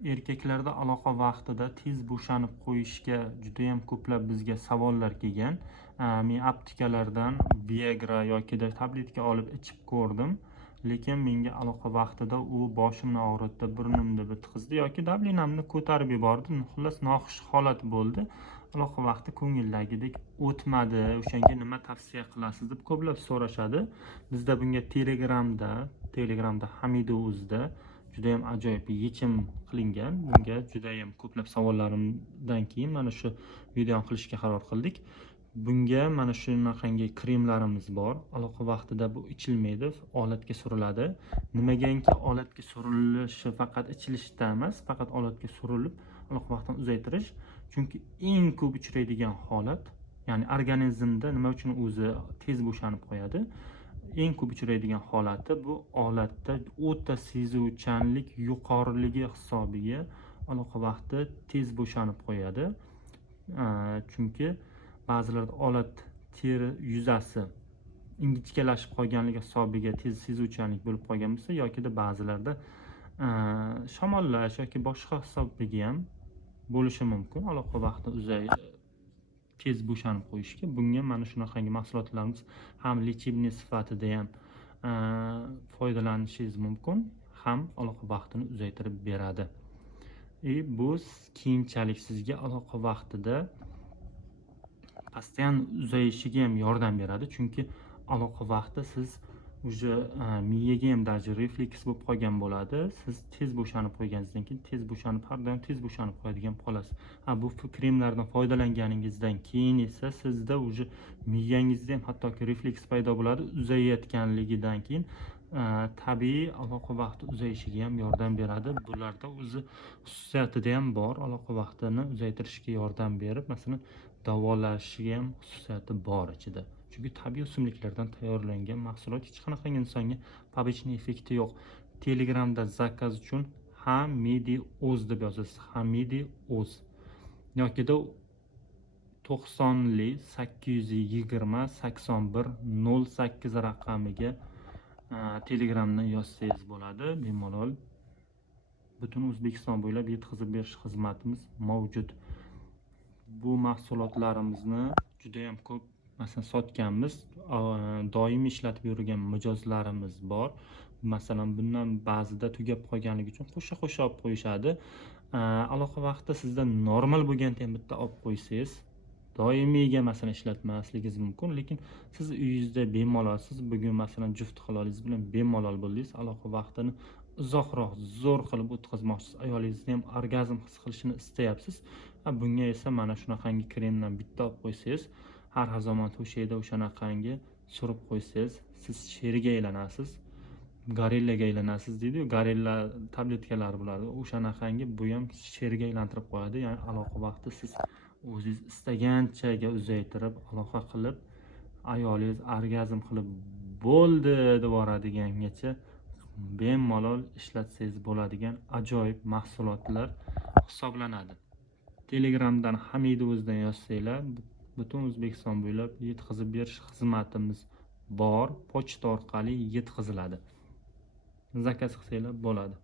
Erkaklarda aloqa vaqtida tez bo'shanib qo'yishga judayam ko'plab bizga savollar kelgan. Men aptekalardan Viagra yokida tabletka olib ichib ko'rdim. Lekin menga aloqa vaqtida u boshimni og'ritdi, burnimni bitqizdi yoki davlinamni ko'tarib yubordi. Xullas noxush holat bo'ldi. Aloqa vaqti ko'ngildagidek o'tmadi. O'shanga nima tavsiya qilasiz deb ko'plab so'rashadi. Bizda bunga Telegramda Hamidovuzda judayam ajoyib yechim qilingan. Bunga judayam ko'plab savollarimdan keyin mana shu videoni qilishga qaror qildik. Bunga mana shunaqangi kremlarimiz bor. Aloqa vaqtida bu ichilmaydi, olatga suriladi. Nimagaki olatga surilishi faqat ichilishda emas, faqat olatga surilib aloqa vaqtini uzaytirish. Chunki eng ko'p uchraydigan holat, ya'ni organizmda nima uchun o'zi tez bo'shanib qo'yadi? Eng ko'p uchraydigan holati bu olatda o'ta sezuvchanlik yuqoriligi hisobiga aloqa vaqti tez bo'shanib qo'yadi. Chunki ba'zilarda olat teri yuzasi ingichkalashib qolganligi hisobiga tez sezuvchanlik bo'lib qolgan bo'lsa, yokida ba'zilarda shamollash yoki boshqa hisobiga ham bo'lishi mumkin. Aloqa vaqti tez bo'shanib qo'yishga bunga mana shunaqangi mahsulotlarimiz ham lechebniy sifatida ham foydalanishingiz mumkin, ham aloqa vaqtini uzaytirib beradi. Bu keyinchalik sizga aloqa vaqtida постоянно uzayishiga ham yordam beradi. Chunki aloqa vaqti siz miyaga ham даже refleks bo'lib qolgan bo'ladi. Siz tez bo'shanib qo'yganingizdan keyin har doim tez bo'shanib qo'yadigan qolasiz. Bu kremlardan foydalanganingizdan keyin esa sizda miyangizda ham hattoki refleks paydo bo'ladi. Uzayayotganligidan keyin tabiiy aloqa vaqti uzayishiga ham yordam beradi. Bularda o'zi xususiyatida ham bor. Aloqa vaqtini uzaytirishga yordam berib, masalan, davolashiga ham xususiyati bor ichida. Chunki tabiiy o'simliklardan tayyorlangan mahsulot, hech qanaqangi insonga побочный effekti yo'q. Telegramda zakaz uchun Hamidioz deb yozasiz. Hamidioz. Yokida 90li 820 81 08 raqamiga Telegramdan yozsangiz bo'ladi. Bemalol butun O'zbekiston bo'ylab yetkazib berish xizmatimiz mavjud. Bu mahsulotlarimizni juda ham ko'p masalan sotganmiz. Doimiy ishlatib yurgan mijozlarimiz bor. Masalan, bundan ba'zida tugab qolganligi uchun qo'sha olib qo'yishadi. Aloqa vaqti sizda normal bo'lganda ham bitta olib qo'ysangiz, doimiyga masalan ishlatmasligingiz mumkin, lekin siz uyingizda bemalol, siz bugun masalan juft halolingiz bilan bemalol bo'ldingiz, aloqa vaqtini uzoqroq zo'r qilib o'tkazmoqchisiz, ayolingizni ham orgazm his qilishini istayapsiz. Bunga esa mana shunaqangi kremdan bitta olib qo'ysangiz, har zamon to'shakda o'shanaqangi surib qo'ysangiz, siz sherga aylanasiz, gorillaga aylanasiz deydi-ku, gorilla tabletkalari bo'ladi. O'shanaqangi bu ham sherga aylantirib qo'yadi. Ya'ni aloqa vaqti siz o'zingiz istaganchaga uzaytirib, aloqa qilib, ayolingiz orgazm qilib bo'ldi deb yuboradigangacha bemalol ishlatsangiz bo'ladigan ajoyib mahsulotlar hisoblanadi. Telegramdan Hamidovuzdan yozsanglar, butun O'zbekiston bo'ylab yetkazib berish xizmatimiz bor. Pochta orqali yetkaziladi. Zakaz qilsanglar bo'ladi.